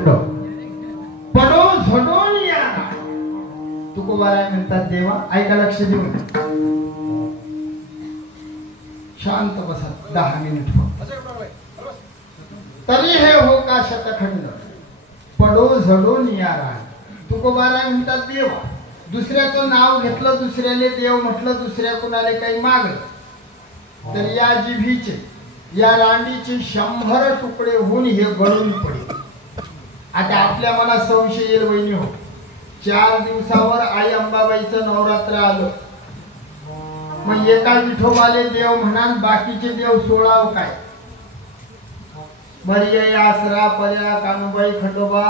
खंड पडो झडून या तुकोबाराय म्हणतात देवा ऐका लक्ष देऊन शांत बसा 10 मिनिट तरी हे हो का शतखंड पडो झडून या तुकोबाराय म्हणतात देवा दुसऱ्याचं नाव घेतलं दुसऱ्याले देव म्हटलं दुसऱ्या कुणाले काही मागलं तर या जिभीचे या रांडीचे 100 तुकडे होऊन हे गळून पडेल. आता आपल्या मनात संशय येईल वहिनी हो 4 दिवसावर आई अंबाबाईचं नवरात्र आलं मग एका विठोबाले देव म्हणा बाकीचे देव 16 काय मर्याय आसरा पर्या कानुबाई खंडोबा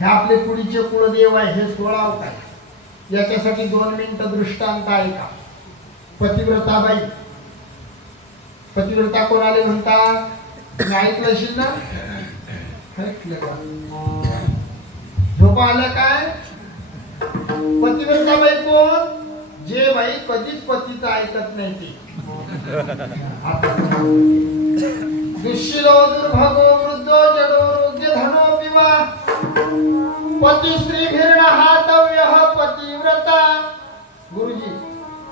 हे आपले पुढीचे कुळदेव आहे हे 16 काय. याच्यासाठी 2 मिनिटं दृष्टांत आहे का. पतिव्रताबाई पतिव्रता कोणाले म्हणतात मी ऐकलं असेल ना झोपा आलं काय. पतिव्रताबाई कोण जे बाई कधीच पतीचं ऐकत नाही ते दुःशीलो दुर्भगो वृद्धो जडो रोग्य धनो विवा पती स्त्री भिर्ण हातव्य पतिव्रता. गुरुजी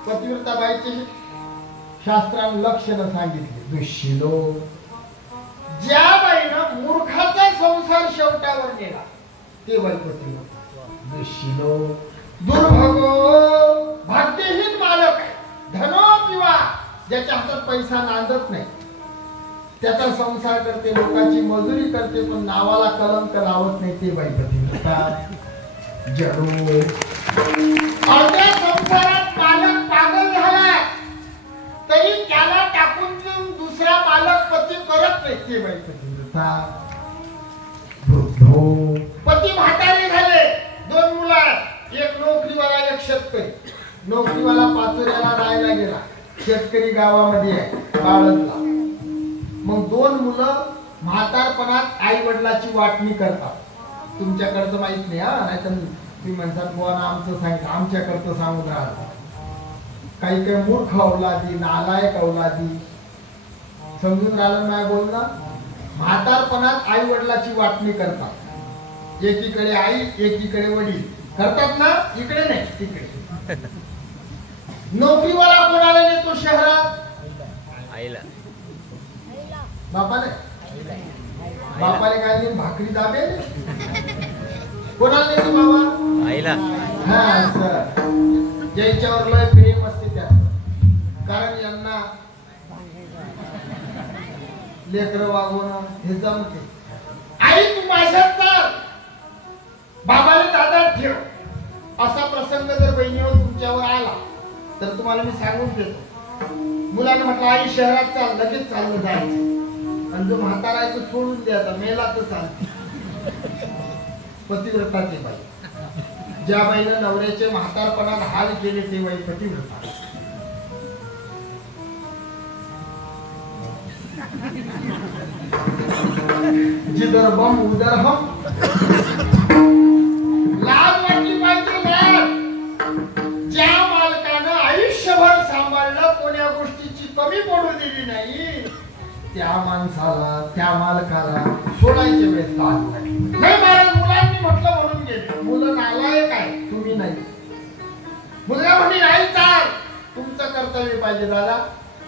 पतिव्रताबाईचे शास्त्राने लक्षण सांगितले. दुःशीलो ज्या बाईनं मूर्खाचा संसार शेवटावर नेला ते बाई पतिव्रता. दुःशीलो दुर्भगो भाग्यहीन मालक धनो पिवा ज्याच्या हातात पैसा नांदत नाही त्याचा संसार करते लोकांची मजुरी करते पण नावाला कलंक लावत नाही ते बाई पतिव्रता. जडो अर्ध्या संसारात मालक पागल झाला तरी त्याला टाकून देऊन दुसरा मालक पती करत नाही ते बाई पतिव्रता. वृद्धो पती म्हातारे झाले 2 मुलं एक नोकरीवाला एक शेतकरी. नोकरीवाला पाचोऱ्याला राहायला गेला शेतकरी गावामध्ये आहे बाळदला. मग 2 मुलं म्हातारपणात आई वडिलाची वाटणी करतात. तुमच्याकडचं माहित नाही हा नाहीतर तुम्ही म्हणतात बुवा आमचं सांगितलं आमच्याकडचं सांगून राहतात. काही काही मूर्ख अवलादी नालायक अवलादी समजून राहिलं नाही बोलणं. म्हातारपणात आई वडिलाची वाटणी करतात. एकीकडे आई एकीकडे वडील करतात ना इकडे नाही तिकडे. नोकरीवाला कोणाला नेतो शहरात आईला बापाने बापाने काय भाकरी दाबे कोणाला नेतो बाबा आईला. हा सर ज्याच्यावर लय प्रेम असते त्या कारण यांना लेकरं वागवणं हे जमते. आई तू माझ्यात चाल बाबाला दादा ठेव असा प्रसंग जर बहिणीवर तुमच्यावर आला तर तुम्हाला मी सांगून देतो. मुलाने म्हटलं आई शहरात चाल लगेच चाललं जायचं आणि जो म्हातारा आहे तो सोडून द्यायचा मेला तर चालते. पतिव्रताचे बाई ज्या बाईनं नवऱ्याचे म्हातारपणात हाल केले ते बाई पतिव्रता. जिधर बम उधर हम लाज वाटली पाहिजे लाज. ज्या मालकानं आयुष्यभर सांभाळलं कोण्या गोष्टीची कमी पडू दिली नाही त्या माणसाला त्या मालकाला सोडायचे वेळेस लाज वाटली नाही. महाराज मुलांनी म्हटलं म्हणून गेले. मुलं नालायक आहे तुम्ही नाही. मुलगा म्हणे नाही चाल तुमचं कर्तव्य पाहिजे दादा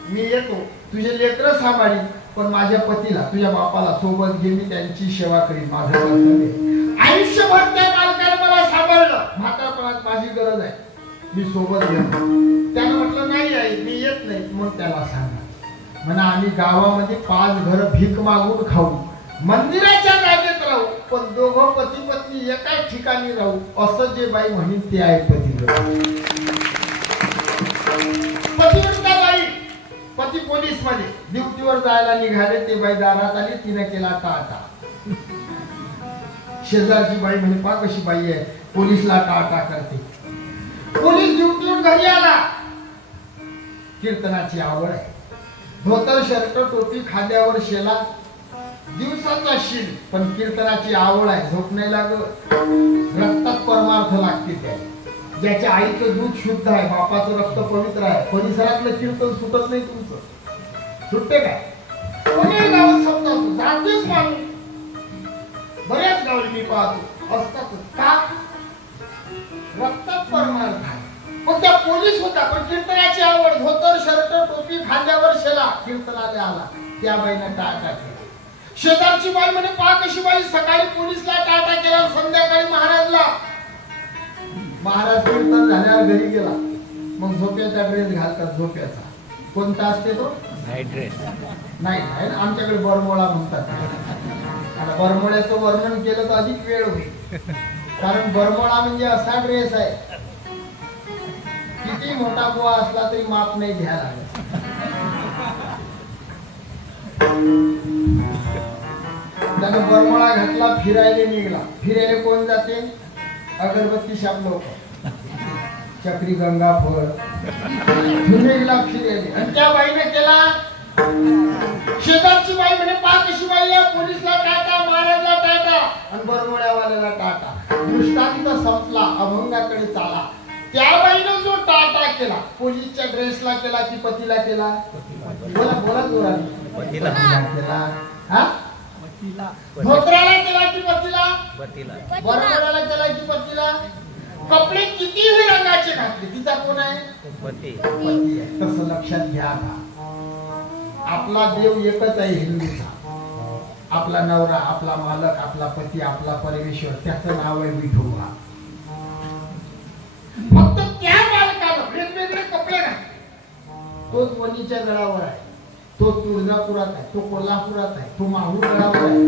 मी येतो तुझे लेकरं सांभाळी पण माझ्या पतीला तुझ्या बापाला सोबत घे मी त्यांची सेवा करीन. माझं कर्तव्य आयुष्यभर त्या मालकाने मला सांभाळलं म्हातारपणात माझी गरज आहे मी सोबत घेतो. त्यानं म्हटलं नाही आई मी येत नाही. मग त्याला सांगा म्हणा आम्ही गावामध्ये 5 घर भीक मागून खाऊ मंदिराच्या जागेत राहू पण दोघं पती पत्नी एकाच ठिकाणी राहू असं जे बाई म्हणेन ते आहे पतिव्रता. पतिव्रता बाई पती पोलीस मध्ये ड्युटीवर जायला निघाले ते बाई दारात आली तिने केला टाटा. शेजारची बाई म्हणे पा कशी बाई आहे पोलीसला टाटा करते. पोलीस ड्युटीवर घरी आला कीर्तनाची आवड आहे धोतर शर्ट टोपी खांद्यावर शेला दिवसाचा शील पण कीर्तनाची आवड आहे झोप नाही लागत. रक्तात परमार्थ लागते त्या ज्याच्या आईचं दूध शुद्ध आहे बापाचं रक्त पवित्र आहे परिसरातलं कीर्तन सुटत नाही तुमचं सुटते काय. कोणी गावात समजा जातेच माणूस बऱ्याच वेळी मी पाहतो असतात का रक्तात परमार्थ आहे. मग त्या पोलीस होता पण कीर्तनाची आवड, धोतर शर्ट टोपी खांद्यावर शेला, कीर्तनाला आला. त्या बाईनं टाटा केला. शेजारची बाई म्हणे पहा कशी बाई, सकाळी पोलीसला टाटा केला, संध्याकाळी महाराजला. महाराज कीर्तन झाल्यावर घरी गेला. मग झोप्याचा ड्रेस घालतात. झोप्याचा कोणता असते तो? Night dress. नाही आमच्याकडे बरमोळा म्हणतात. आता बरमोळ्याचं वर्णन केलं तर अधिक वेळ होईल, कारण बरमोळा म्हणजे असा ड्रेस आहे किती मोठा बुवा असला तरी माप नाही घ्यायला लागत. त्यानं बरमोळा घातला, फिरायला निघाला. फिरायला कोण जाते? अगरबत्ती शाप लोक, चक्री गंगा फळ निघाला फिरायला. आणि त्या बाईने केला. शेजारची बाई म्हणे पा कशी बाई आहे, पोलीसला टाटा, महाराजला टाटा आणि बरमोळ्यावाल्याला टाटा. दृष्टांत संपला, अभंगाकडे चाला. त्या बाईनं जो टाटा केला, पोलीसच्या ड्रेसला केला की पतीला केला? बोला जोराने. पतीला केला. हा धोत्राला केला की पतीला? बरमोळ्याला केला की पतीला? कपडे कितीही रंगाचे घातले, तिचा कोण आहे? पती. पती आहे. तसं लक्षात घ्या का, आपला देव एकच आहे हिंदूचा. आपला नवरा, आपला मालक, आपला पती, आपला परमेश्वर, त्याचं नाव आहे विठोबा. फक्त त्या मालकानं वेगवेगळे कपडे घातले. तोच वणीच्या गडावर आहे, तो तुळजापुरात आहे, तो कोल्हापुरात आहे, तो माहूर गडावर आहे.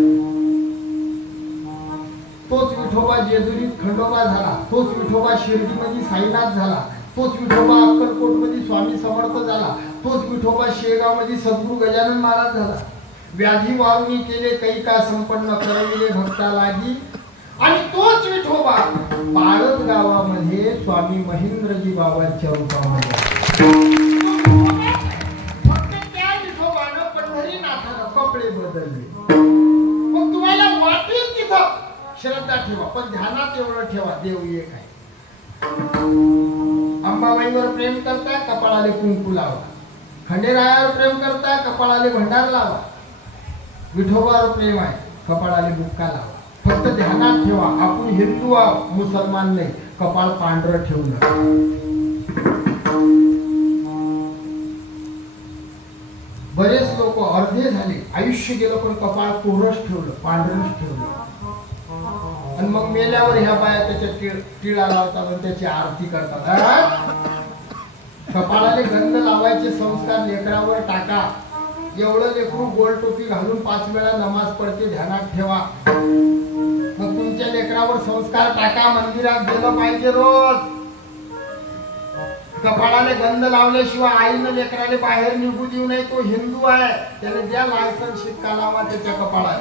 तोच विठोबा जेजुरीत खंडोबा झाला, तोच विठोबा शिर्डीमध्ये साईनाथ झाला, तोच विठोबा अक्कलकोट मध्ये स्वामी समर्थ झाला, तोच विठोबा शेगाव मध्ये सद्गुरू गजानन महाराज झाला. व्याधी वारुणी केले कैका संपन्न, करविले भक्ता लागी. आणि तोच विठोबा बाळद गावामध्ये स्वामी महेंद्रजी बाबांच्या रूपामध्ये. फक्त त्या विठोबानं पंढरीनाथानं कपडे बदलले. मग तुम्हाला वाटेल तिथं श्रद्धा ठेवा, पण ध्यानात एवढं ठेवा, देव एक आहे. अंबाबाईवर प्रेम करता, कपाळाले कुंकू लावा. खंडेरायावर प्रेम करता, कपाळाले भंडार लावा. विठोबावर प्रेम आहे, कपाळाले बुक्का लावा. फक्त ध्यानात ठेवा, आपण हिंदू आहोत, मुसलमान नाही. कपाळ पांढरं ठेवू नका. बरेच लोक अर्धे झाले, आयुष्य गेलं पण कपाळ कोरच ठेवलं, पांढरच ठेवलं. आणि मग मेल्यावर ह्या बाया त्याच्या टिळा लावतात आणि त्याची आरती करतात. कपाळाले गंध लावायचे संस्कार लेकरावर टाका. एवढं लेकरू गोल टोपी घालून 5 वेळा नमाज पडते, ध्यानात ठेवा. मग तुमच्या लेकरावर संस्कार टाका. मंदिरात गेलं पाहिजे रोज. कपाळाले गंध लावल्याशिवाय आईनं लेकराले बाहेर निघू देऊ नये. तो हिंदू आहे, त्याने द्या लायसन्स, शिक्का लावा त्याच्या कपाळाला.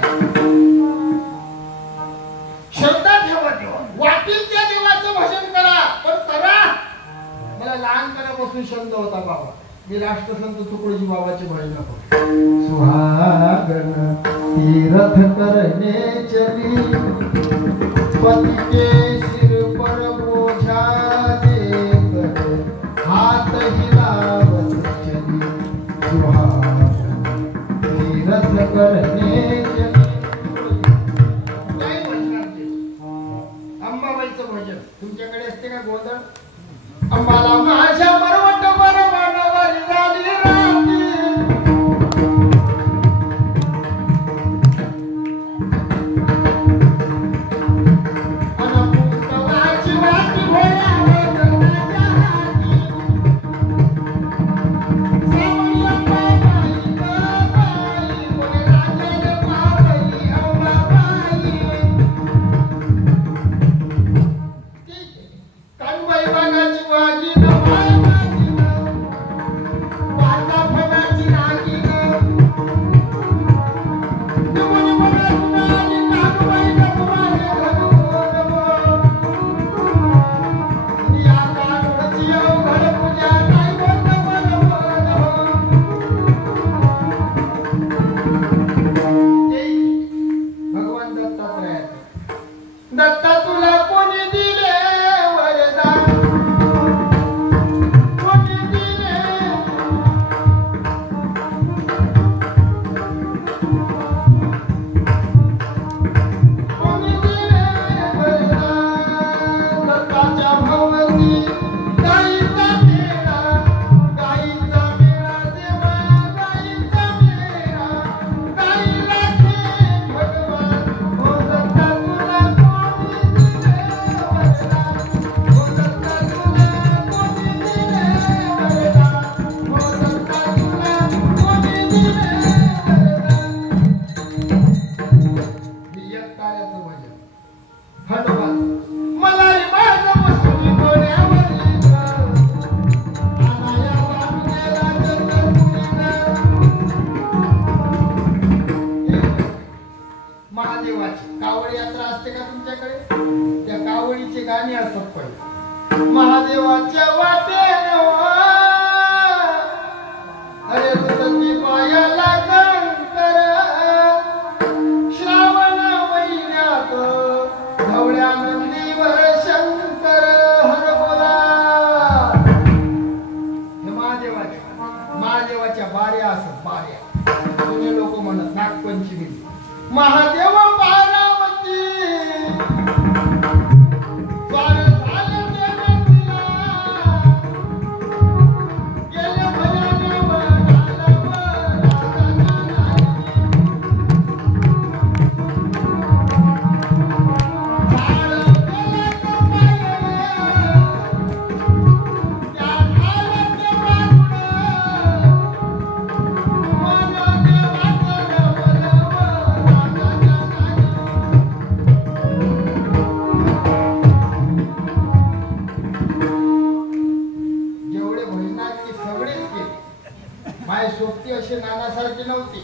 श्रद्धा ठेवा, देवा वाटेल त्या देवाचं भजन करा, पण करा. मला लहानपणापासून शब्द होता बाबा, मी राष्ट्रसंत तुकडोजी बाबाचे भजन करतो. सुहागन तीर्थ करने चली, पति के सिर पर बोझा देकर हाथ हिलावत चली. सुहागन तीर्थ करने चली. अंबाबाईचं भजन तुमच्याकडे असते का गोंधळ? अंबाला माझ्या मरवट मरवणावर झाली राती, अन कावड यात्रा असते का तुमच्याकडे? त्या कावडीचे गाणे असत पहिले. महादेवाच्या वाटेने अरे तुझी पायाला कंकर श्रावण महिन्यात ढवळ्या नंदीवर शंकर हर बोला. हे महादेवाच्या बाऱ्या असत, बाऱ्या. जुने लोक म्हणत नागपंचमी. महादेव पार्वती सोबती असे नानासारखे नव्हते,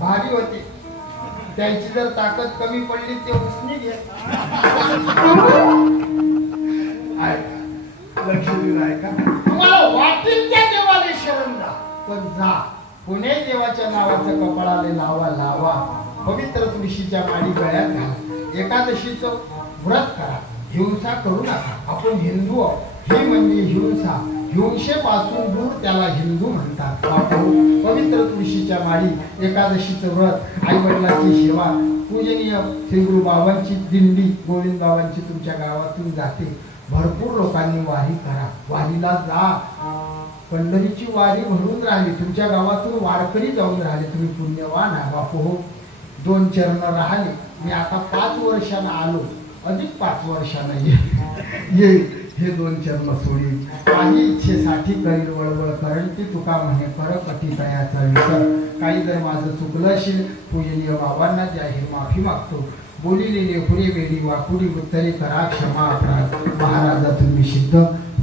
भारी होते. त्यांची जर ताकद कमी पडली ते उसनी घे. लक्ष दिलं आहे का? तुम्हाला वाटेल त्या देवाला शरण जा, पण जा पुणे देवाच्या नावाचं कपाळाला लावा लावा. पवित्र तुळशीच्या माळी गळ्यात घाला. एकादशीचं व्रत करा. हिंसा करू नका. आपण हिंदू आहोत. ही म्हणजे हिंसा. हिंसेपासून दूर त्याला हिंदू म्हणतात. पवित्र तुळशीच्या माळी, एकादशीचं व्रत, आई वडिलांची सेवा, पूजनीय श्री गुरु बाबांची दिंडी, गोविंद बाबांची तुमच्या गावातून जाते. भरपूर लोकांनी वारी करा. वारीला जा. पंढरीची वारी भरून राहिली. तुमच्या गावातून वारकरी जाऊन राहिले. तुम्ही पुण्यवान आहे बापू हो. 2 चरण राहिले. मी आता 5 वर्षांना आलो. अधिक 5 वर्षांना येईल. हे 2 चरण सोडी. काही इच्छेसाठी करील वळवळ करण ती तुका म्हणे पर कटी तयाचा विसर. काही जर माझं चुकलं असेल पूजनीय बाबांना जाहीर माफी मागतो. बोलिले लेखुरे वेडी वाकुडी उत्तरे करा क्षमा अपराध. महाराजा तुम्ही सिद्ध.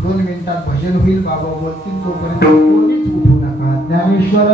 2 मिनिटात भजन होईल. बाबा बोलतील तोपर्यंत कोणीच उठू नका. ज्ञानेश्वर